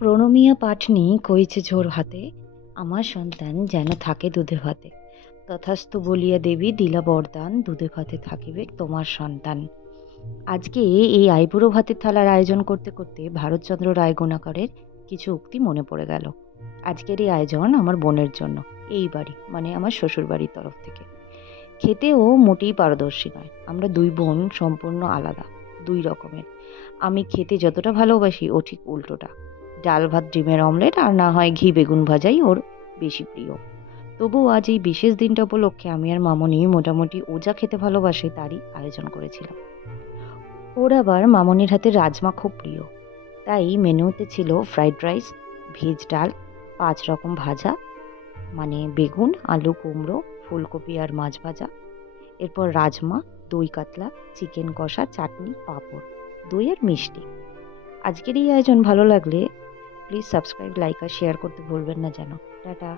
প্রণমিয়া পাটনি কইছে ঝোর হাতে, আমার সন্তান যেন থাকে দুধে ভাতে। তথাস্তু বলিয়া দেবী দিলা বরদান, দুধে ভাতে থাকিবে তোমার সন্তান। আজকে এই আইবুড়ো ভাতের থালার আয়োজন করতে করতে ভারতচন্দ্র রায়গুণাকরের কিছু উক্তি মনে পড়ে গেল। আজকের এই আয়োজন আমার বোনের জন্য, এই বাড়ি মানে আমার শ্বশুর বাড়ির তরফ থেকে। খেতেও মোটেই পারদর্শী নয়, আমরা দুই বোন সম্পূর্ণ আলাদা, দুই রকমের। আমি খেতে যতটা ভালোবাসি ও ঠিক উল্টোটা। ডাল ভাত ডিমের অমলেট আর না হয় ঘি বেগুন ভাজাই ওর বেশি প্রিয়। তবুও আজ এই বিশেষ দিনটা উপলক্ষে আমি আর মামনি মোটামুটি ও যা খেতে ভালোবাসে তারই আয়োজন করেছিলাম। ওর আবার মামনির হাতে রাজমা খুব প্রিয়, তাই মেনুতে ছিল ফ্রাইড রাইস, ভেজ ডাল, 5 রকম ভাজা, মানে বেগুন আলু কুমড়ো ফুলকপি আর মাছ ভাজা, এরপর রাজমা, দই কাতলা, চিকেন কষা, চাটনি, পাঁপড়, দই আর মিষ্টি। আজকের এই আয়োজন ভালো লাগলে প্লিজ সাবস্ক্রাইব, লাইক আর শেয়ার করতে ভুলবেন না যেন। টাটা।